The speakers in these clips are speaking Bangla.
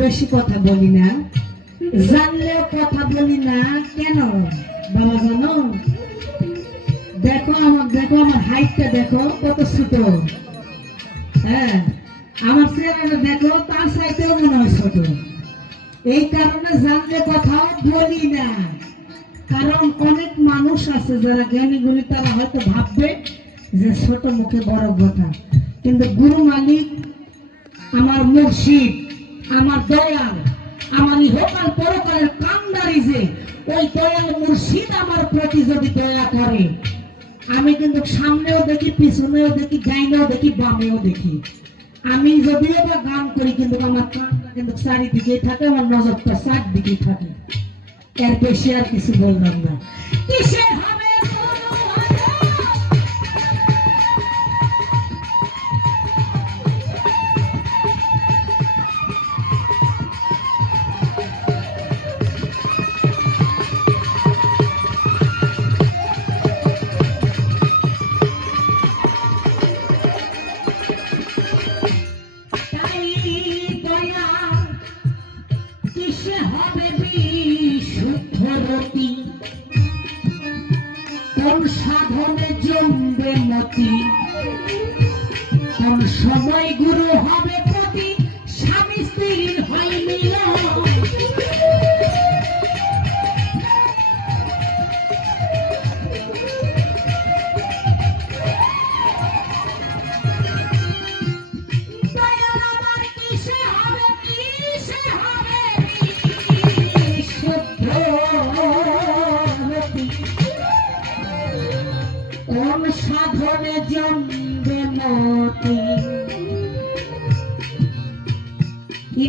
বেশি কথা বলি না। জানলেও কথা বলি না, কেন? বাবা জানো? দেখো আমার দেখো আমার হাইটটা দেখো, কত ছোট। হ্যাঁ আমার চেহারাটা দেখো, তার সাইতেও মনে হয় ছোট। এই কারণে জানলে কথাও বলি না। কারণ অনেক মানুষ আছে যারা জ্ঞানী গুণী, তারা হয়তো ভাববে যে ছোট মুখে বড় কথা। কিন্তু গুরু মালিক আমার মুর্শিদ। আমার দয়াল, আমার ইহকাল পরকালের কান্দারি যে, ওই দয়াল মুর্শিদ আমার প্রতি যদি দয়া করে, আমি কিন্তু সামনেও দেখি, পিছনেও দেখি, ডাইনেও দেখি, বামেও দেখি। আমি যদিও বা গান করি, কিন্তু আমার কানটা কিন্তু চারিদিকেই থাকে, আমার নজরটা চারদিকেই থাকে। এর বেশি আর কিছু বললাম না। কিসে হবে কোন গুরু হবে প্রতি স্বামী স্ত্রীর হয় মিলন। সাধনে জমবে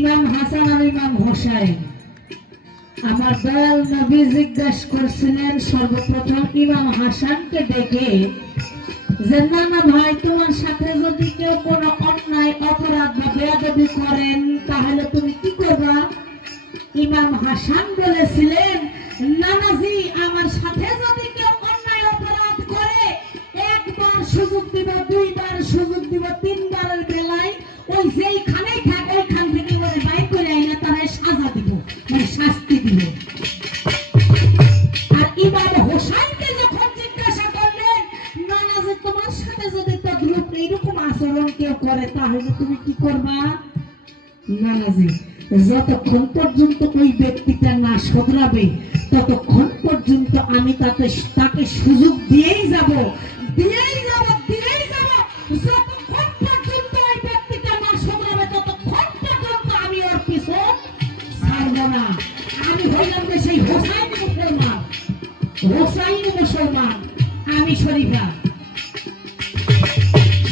ইমাম হাসান আর ইমাম হোসাইন। আমার দয়াল নবী জিজ্ঞাসা করছিলেন, সর্বপ্রথম ইমাম হাসানকে ডেকে যে, না না ভাই, তোমার সাথে যদি কেউ কোনো অন্যায়, অপরাধ বা বেয়াদবি করেন, তাহলে তুমি কি করবা? ইমাম হাসান বলেছিলেন নানাজি আমার সাথে যদি যতক্ষণ পর্যন্ত ওই ব্যক্তিটা না শোধরাবে, ততক্ষণ পর্যন্ত আমি তাকে তাকে সুযোগ দিয়েই যাব দিয়েই যাব দিয়েই যাব। আমি শরীফা।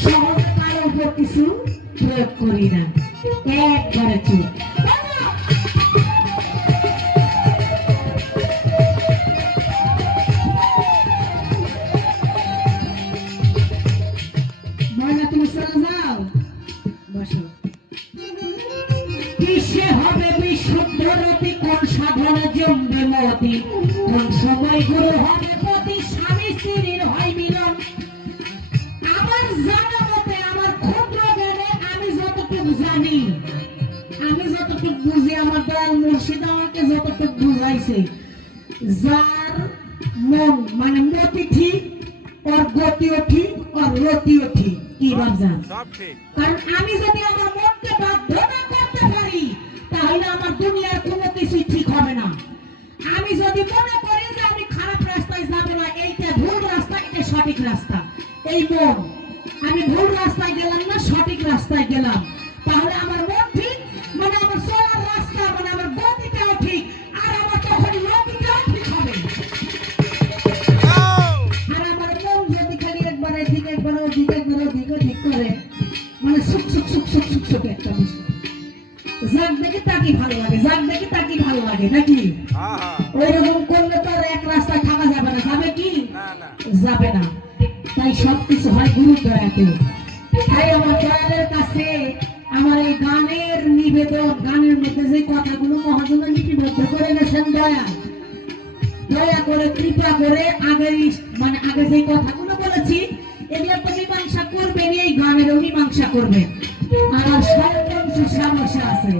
সহজে কারও উপর কিছু প্রয়োগ করি না। একবারে চুপ। কিসে হবে বিশুদ্ধ রতি কোন সাধনে জমবে মতি? কোন সময় গুরু হবে পতি? স্বামী স্ত্রীর হয় মিলন। আমার জানা মতে আমার ক্ষুদ্র জ্ঞানে আমি যতটুকু জানি আমি যতটুকু বুঝি আমার দয়াল মুর্শিদ আমাকে যতটুকু বুঝাইছে যার মন মানে মতি ঠিক ওর গতিও ঠিক ওর রতিও ঠিক। কি বাজান কারণ আমি যদি আমার মনকে বাধ্য না তাহলে আমার দুনিয়ার কোনো কিছুই ঠিক হবে না। আমি যদি মনে করি যে আমি খারাপ রাস্তায় যাব না, এইটা ভুল রাস্তা, এটা সঠিক রাস্তা। এই মন, আমি ভুল রাস্তায় গেলাম না, সঠিক রাস্তায় গেলাম। তাহলে নাকি? হ্যাঁ হ্যাঁ। ওই রকম করলে তো আর এক রাস্তায় থাকা যাবে না যাবে কি? যাবে না। তাই সবকিছু হয় গুরু দয়াতে। তাই আমার দয়ালের কাছে আমার এই গানের নিবেদন গানের মধ্যে যে কথাগুলো মহাজন লিপিবদ্ধ করে গেছেন দয়া। দয়া করে কৃপা করে আগের মানে আগে যে কথাগুলো বলেছি এগুলো তো মীমাংসা করবেন এই গানেরও মীমাংসা করবেন আমার সর্বংশ সমস্যা আছে।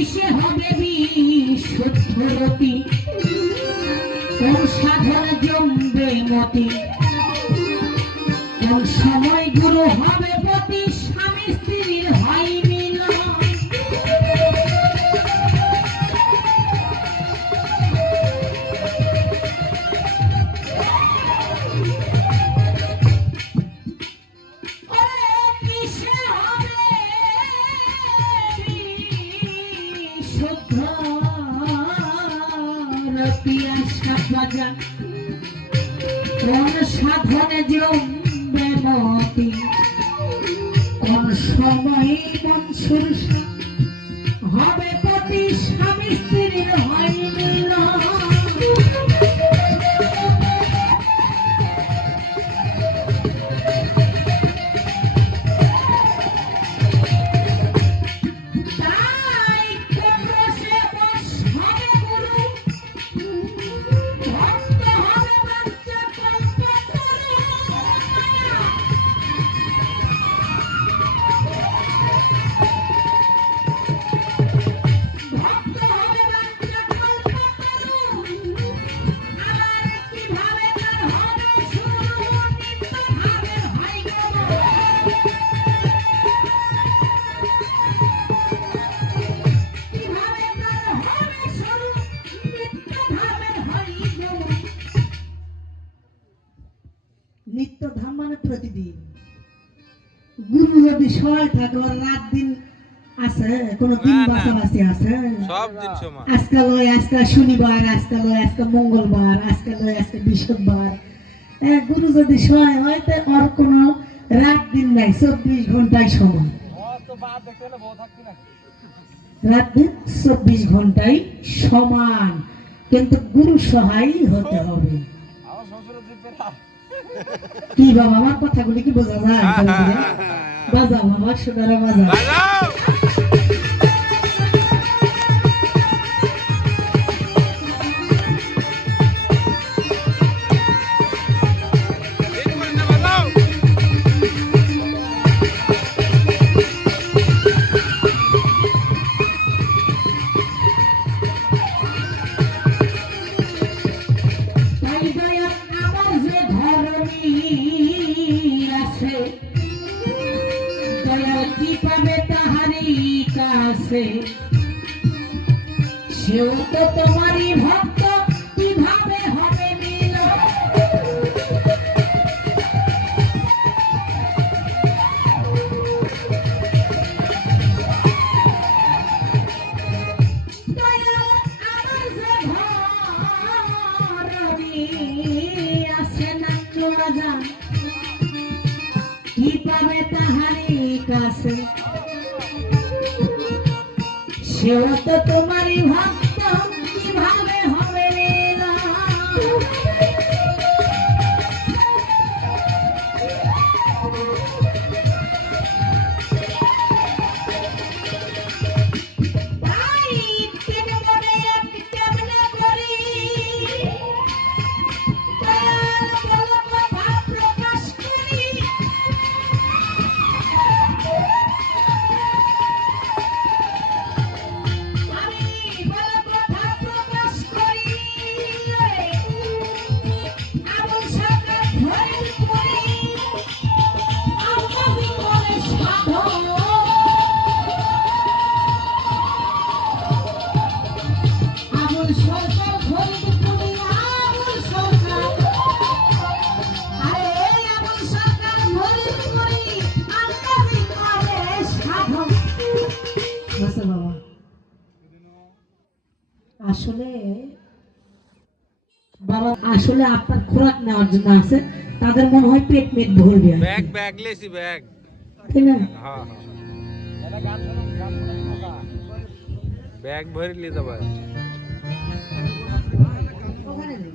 কিসে হবে বিশুদ্ধরতি কোন সাধনে জমবে মতি? কোন সময় গুরু হবে পতি? সময়ে মন সুরসা সহায় থাকে ওর রাত দিন আছে কোন দিন। বাসাবাসি আছে? সব দিন সমান। আজকে লয় আজকে শনিবার আজকে লয় আজকে মঙ্গলবার আজকে লয় আজকে বৃহস্পতিবার। গুরু যদি সহায় হয় তো ওর কোনো রাত দিন নাই চব্বিশ ঘন্টায় সময় রাত দিন চব্বিশ ঘন্টায় সমান। কিন্তু গুরু সহায় হতে হবে। কি বাবা আমার কথাগুলি কি বোঝা যায়? বাজা। বাজাও বাবা সোনারা বাজাও। দয়া কি পাবে তাহারি কাছে? সেও তো তোমারই ভক্ত, কীভাবে হবে মিল আছে নাঙ্গ কি পাবে তাহারি কাছে। সেও তো তোমারই ভক্ত। আসলে আপনার খোরাক নেওয়ার জন্য আছে তাদের মনে হয় পেট মেট ভরবে আর কি। ব্যাগ ব্যাগ লেছি ব্যাগ ঠিক না হ্যাঁ হ্যাঁ ব্যাগ ভরে নিতে পারে ওখানে নেই।